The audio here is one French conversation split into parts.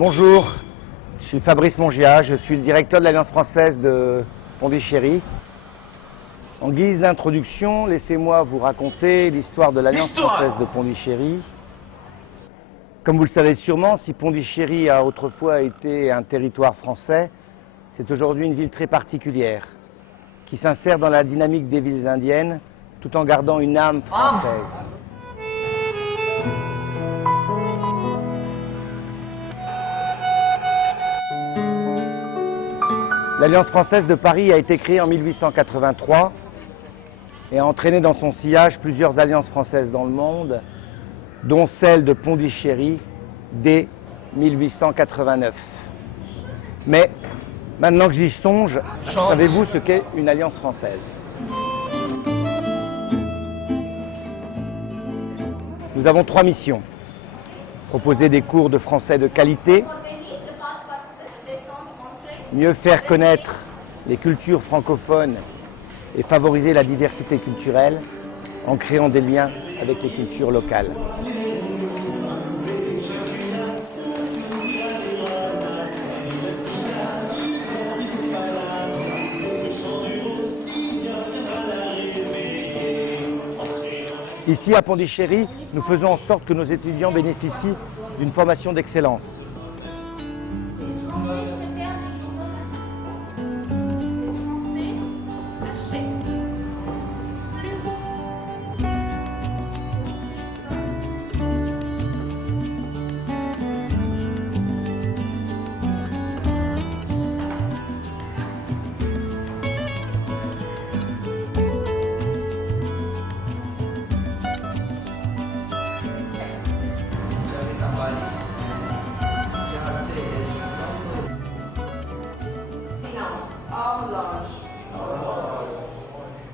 Bonjour, je suis Fabrice Mongia, je suis le directeur de l'Alliance française de Pondichéry. En guise d'introduction, laissez-moi vous raconter l'histoire de l'Alliance française de Pondichéry. Comme vous le savez sûrement, si Pondichéry a autrefois été un territoire français, c'est aujourd'hui une ville très particulière, qui s'insère dans la dynamique des villes indiennes, tout en gardant une âme française. L'Alliance française de Paris a été créée en 1883 et a entraîné dans son sillage plusieurs alliances françaises dans le monde, dont celle de Pondichéry dès 1889. Mais maintenant que j'y songe, savez-vous ce qu'est une alliance française? Nous avons 3 missions. Proposer des cours de français de qualité, mieux faire connaître les cultures francophones et favoriser la diversité culturelle en créant des liens avec les cultures locales. Ici à Pondichéry, nous faisons en sorte que nos étudiants bénéficient d'une formation d'excellence.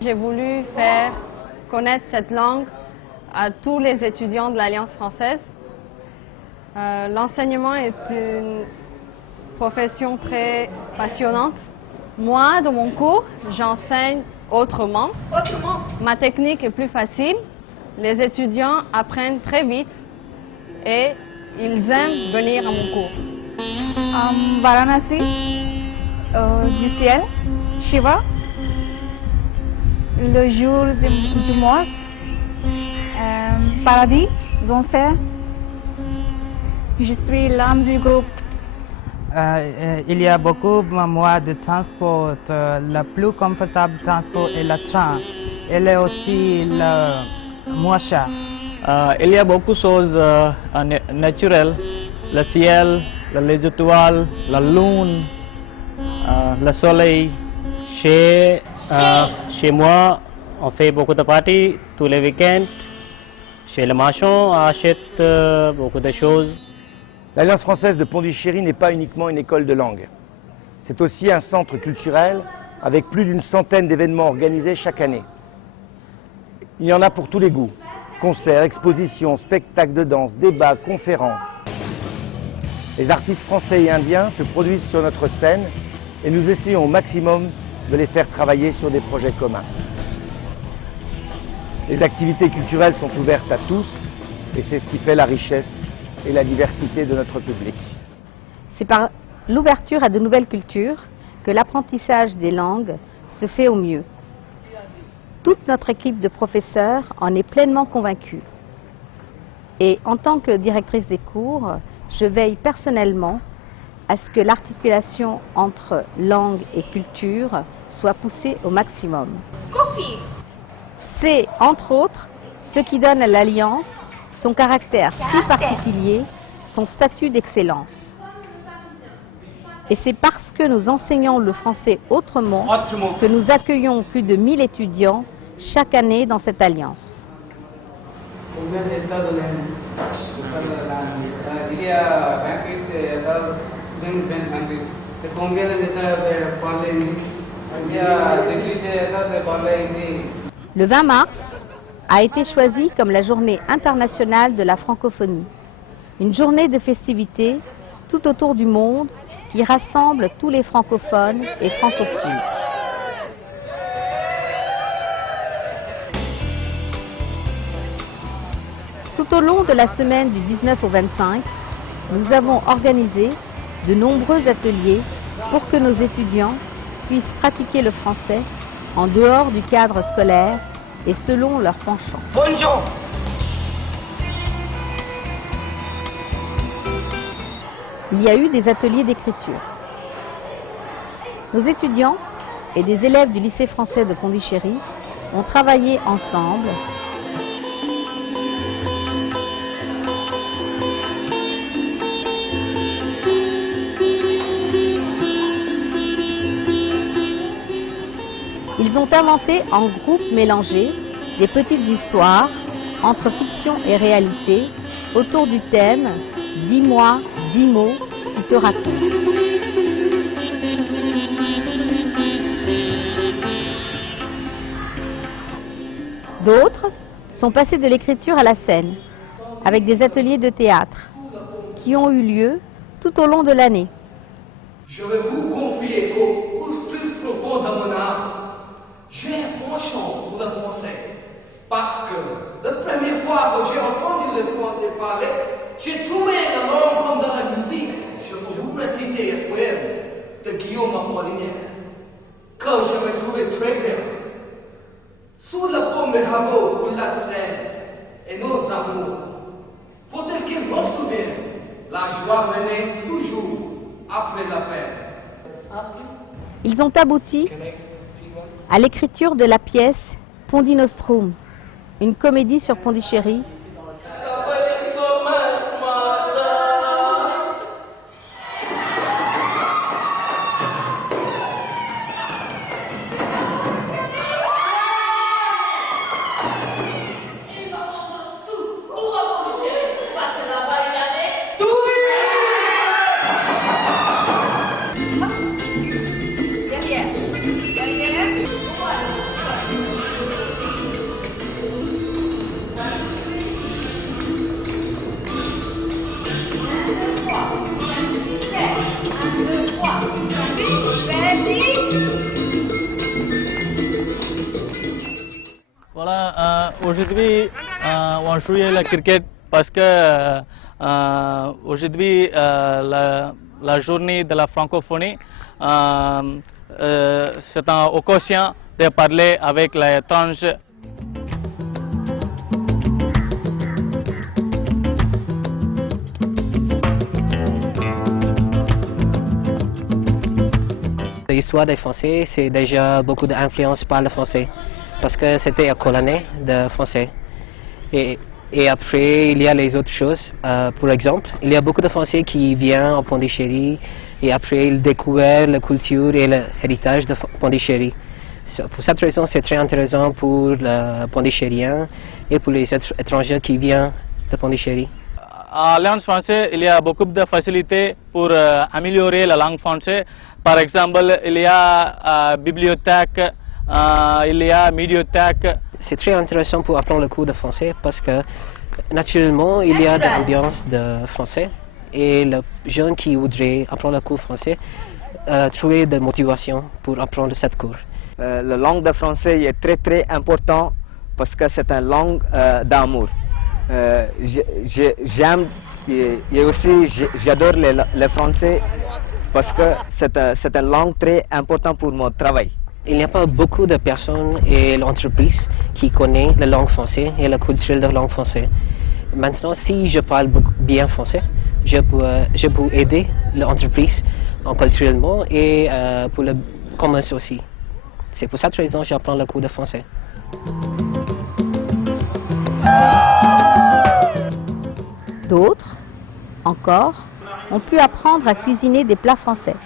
J'ai voulu faire connaître cette langue à tous les étudiants de l'Alliance française. L'enseignement est une profession très passionnante. Moi, dans mon cours, j'enseigne autrement. Ma technique est plus facile. Les étudiants apprennent très vite et ils aiment venir à mon cours. Varanasi, du ciel, Shiva, le jour du mois, paradis, d'enfer. Je suis l'âme du groupe. Il y a beaucoup de moyens de transport. Le plus confortable transport est le train. Il est aussi le moins cher. Il y a beaucoup de choses naturelles, le ciel, les étoiles, la lune, le soleil. Chez moi, on fait beaucoup de parties tous les week-ends. Chez le marchand, on achète beaucoup de choses. L'Alliance française de Pondichéry n'est pas uniquement une école de langue. C'est aussi un centre culturel avec plus d'une centaine d'événements organisés chaque année. Il y en a pour tous les goûts. Concerts, expositions, spectacles de danse, débats, conférences. Les artistes français et indiens se produisent sur notre scène et nous essayons au maximum de les faire travailler sur des projets communs. Les activités culturelles sont ouvertes à tous et c'est ce qui fait la richesse et la diversité de notre public. C'est par l'ouverture à de nouvelles cultures que l'apprentissage des langues se fait au mieux. Toute notre équipe de professeurs en est pleinement convaincue. Et en tant que directrice des cours, je veille personnellement à ce que l'articulation entre langue et culture soit poussée au maximum. C'est, entre autres, ce qui donne à l'Alliance son caractère si particulier, son statut d'excellence. Et c'est parce que nous enseignons le français autrement que nous accueillons plus de 1000 étudiants chaque année dans cette Alliance. Le 20 mars a été choisi comme la journée internationale de la francophonie. Une journée de festivités tout autour du monde qui rassemble tous les francophones et francophiles. Tout au long de la semaine du 19 au 25, nous avons organisé de nombreux ateliers pour que nos étudiants puissent pratiquer le français en dehors du cadre scolaire et selon leur penchant. Bonjour. Il y a eu des ateliers d'écriture. Nos étudiants et des élèves du lycée français de Pondichéry ont travaillé ensemble Ils ont inventé en groupe mélangé des petites histoires entre fiction et réalité autour du thème « Dis-moi, 10 mots qui te racontent ». D'autres sont passés de l'écriture à la scène avec des ateliers de théâtre qui ont eu lieu tout au long de l'année. Je vais vous confier qu'au plus profond de mon âme, j'ai un penchant pour le français. Parce que la première fois que j'ai entendu le français parler, j'ai trouvé la langue comme dans la musique. Je peux vous réciter un poème de Guillaume Apollinaire que je me trouvais très bien. Sous le pont de Rameau pour la Seine et nos amours, faut-il qu'ils m'en souviennent, la joie venait toujours après la peine. Ils ont abouti à l'écriture de la pièce Pondinostrum, une comédie sur Pondichéry. Voilà, aujourd'hui, on joue le cricket parce que aujourd'hui, la journée de la francophonie, c'est une occasion de parler avec les étrangers. L'histoire des Français, c'est déjà beaucoup d'influence par le français, parce que c'était un colonie de français. Et après, il y a les autres choses. Par exemple, il y a beaucoup de Français qui viennent en Pondichéry et après ils découvrent la culture et l'héritage de Pondichéry. Pour cette raison, c'est très intéressant pour les Pondichéриens et pour les étrangers qui viennent de Pondichéry. À l'Alliance française, il y a beaucoup de facilités pour améliorer la langue française. Par exemple, il y a bibliothèque, il y a médiathèque. C'est très intéressant pour apprendre le cours de français parce que naturellement, il y a de l'audience de français et les jeunes qui voudraient apprendre le cours français trouver de motivation pour apprendre cette cours. La langue de français est très important parce que c'est une langue d'amour. J'aime et aussi j'adore le français parce que c'est une langue très importante pour mon travail. Il n'y a pas beaucoup de personnes et l'entreprise qui connaissent la langue française et la culture de la langue française. Maintenant, si je parle bien français, je peux aider l'entreprise culturellement et pour le commerce aussi. C'est pour cette raison que j'apprends le cours de français. D'autres, encore, ont pu apprendre à cuisiner des plats français.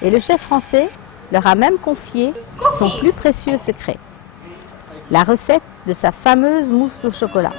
Et le chef français leur a même confié son plus précieux secret, la recette de sa fameuse mousse au chocolat.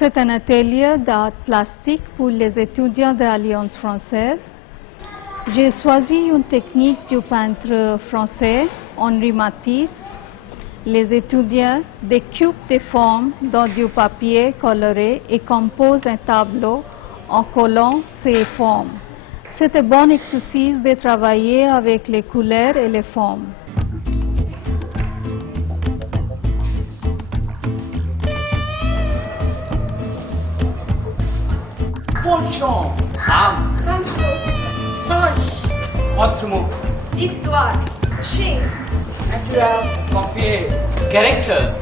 C'est un atelier d'art plastique pour les étudiants de l'Alliance française. J'ai choisi une technique du peintre français Henri Matisse. Les étudiants découpent des formes dans du papier coloré et composent un tableau en collant ces formes. C'est un bon exercice de travailler avec les couleurs et les formes. Penchant, âme, Sens, autre mot, histoire, chine, naturel, confier, caractère.